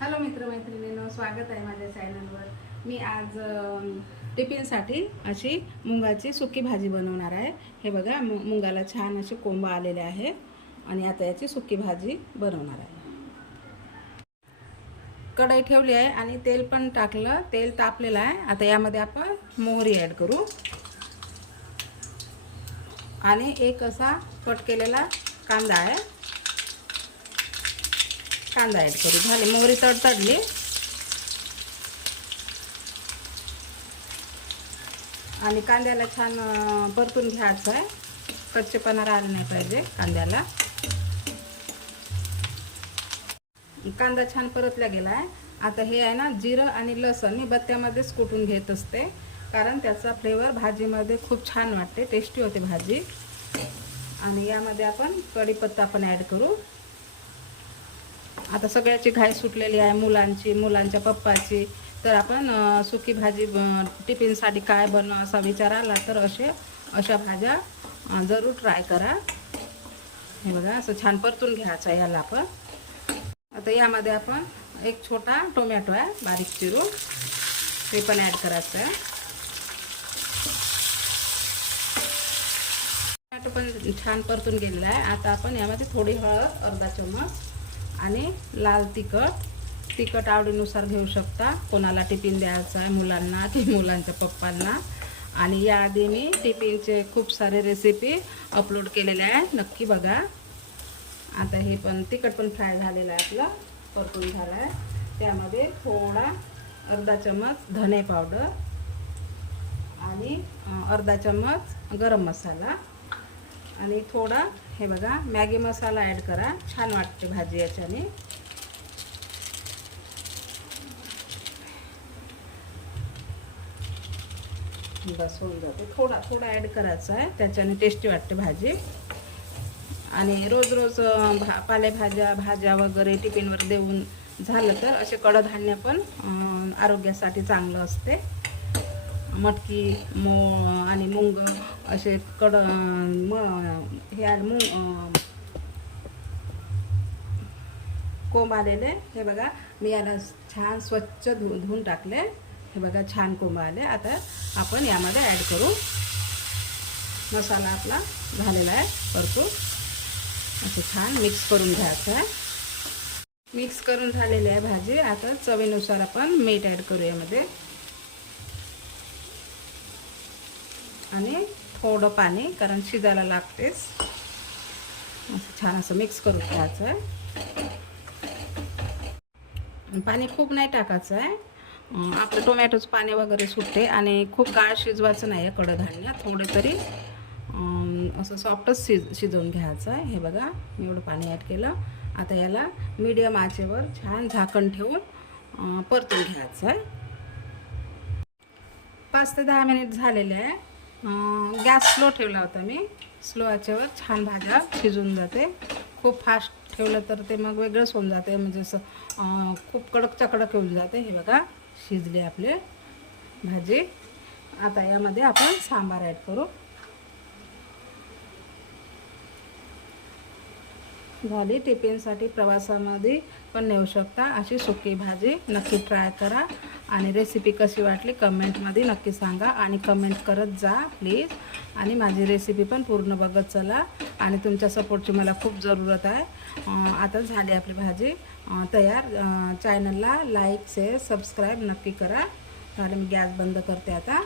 Hello मित्रमैत्रिणींनो. स्वागत आहे माझ्या चॅनलवर मी आज टिफिनसाठी अशी मुंगाची सुकी भाजी बनवणार आहे. हे बघा मु मुंगाला छान असे कोंब आलेले आहे. आणि आता याची सुकी भाजी बनवणार आहे. कढई ठेवली आहे आणि तेल पण टाकलं. तेल तापलेलं आहे. आता यामध्ये आपण मोहरी ॲड करू. आणि एक असा कट केलेला कांदा आहे. कांदा ॲड करू. झाले. मोहरी तडतडली आणि कांद्याला छान परतून घ्यायचं आहे. कच्चेपणा राहिला नाही पाहिजे कांद्याला. कांदा छान परतला गेला आहे. आता हे आहे ना जिरं आणि लसण मी बत्त्यामध्येच कुटून घेत असते. कारण त्याचा फ्लेवर भाजीमध्ये खूप छान वाटते. टेस्टी होते भाजी. आणि यामध्ये आपण कढीपत्ता पण ॲड करू. आता सगळ्याची घाई सुटलेली आहे मुलांची मुलांच्या पप्पाची. तर आपण सुकी भाजी टिफिनसाठी काय बनव असा विचार आला तर असे अशा भाज्या जरूर ट्राय करा. हे बघा असं छान परतून घ्यायचं आहे याला आपण. आता यामध्ये आपण एक छोटा टोमॅटो आहे बारीक चिरून. ते पण ॲड करायचं आहे. टोमॅटो पण छान परतून गेलेला आहे. आता आपण यामध्ये थोडी हळद अर्धा चम्मच आणि लाल तिखट. तिखट आवडीनुसार घेऊ शकता. कोणाला टिफिन द्यायचा आहे मुलांना की मुलांच्या पप्पांना. आणि याआधी मी टिफिनचे खूप सारे रेसिपी अपलोड केलेले आहे नक्की बघा. आता हे पण तिखट पण फ्राय झालेलं आहे आपलं. परतून झालं आहे त्यामध्ये थोडा अर्धा चम्मच धने पावडर आणि अर्धा चम्मच गरम मसाला. आणि थोडा हे बघा मॅगी मसाला ॲड करा. छान वाटते भाजी याच्याने. बस होऊन जाते. थोडा थोडा ॲड करायचा आहे. त्याच्याने टेस्टी वाटते भाजी. आणि रोज रोज भा पालेभाज्या भाज्या वगैरे टिफिनवर देऊन झालं तर असे कडधान्य पण आरोग्यासाठी चांगलं असते. मटकी मो आणि मुंग असे कड म हे आले मुंग कोंब आलेले. हे बघा मी याला छान स्वच्छ धु धुवून टाकले. हे बघा छान कोंब आले. आता आपण यामध्ये ॲड करू. मसाला आपला झालेला आहे भरपूर. असं छान मिक्स करून घ्यायचं आहे. मिक्स करून झालेली आहे भाजी. आता चवीनुसार आपण मीठ ॲड करू यामध्ये. आणि थोडं पाणी कारण शिजायला लागतेच. असं छान असं मिक्स करून घ्यायचं आहे पाणी खूप नाही टाकायचं आहे. आपलं टोमॅटोचं पाणी वगैरे सुटते आणि खूप काळ शिजवायचं नाही आहे कडधान्य. थोडे तरी असं सॉफ्टच शिज शिजवून घ्यायचं आहे. हे बघा मी एवढं पाणी ॲड केलं. आता याला मीडियम आचेवर छान झाकण ठेवून परतून घ्यायचं आहे. पाच ते दहा मिनिट झालेले आहे. गॅस स्लो ठेवला होता मी. स्लो याच्यावर छान भाज्या शिजून जाते. खूप फास्ट ठेवलं तर ते मग वेगळंच होऊन जाते. म्हणजे असं खूप कडकच्या कडक होऊन जाते. हे बघा शिजले आपले भाजी. आता यामध्ये आपण सांबार ॲड करू. झाली. टिफिनसाठी प्रवासामध्ये पण नेऊ शकता. अशी सुकी भाजी नक्की ट्राय करा. आणि रेसिपी कशी वाटली कमेंटमध्ये नक्की सांगा. आणि कमेंट करत जा प्लीज आणि माझी रेसिपी पण पूर्ण बघत चला. आणि तुमच्या सपोर्टची मला खूप जरूरत आहे. आता झाली आपली भाजी. तयार. चॅनलला लाईक शेअर सबस्क्राईब नक्की करा. कारण मी गॅस बंद करते आता.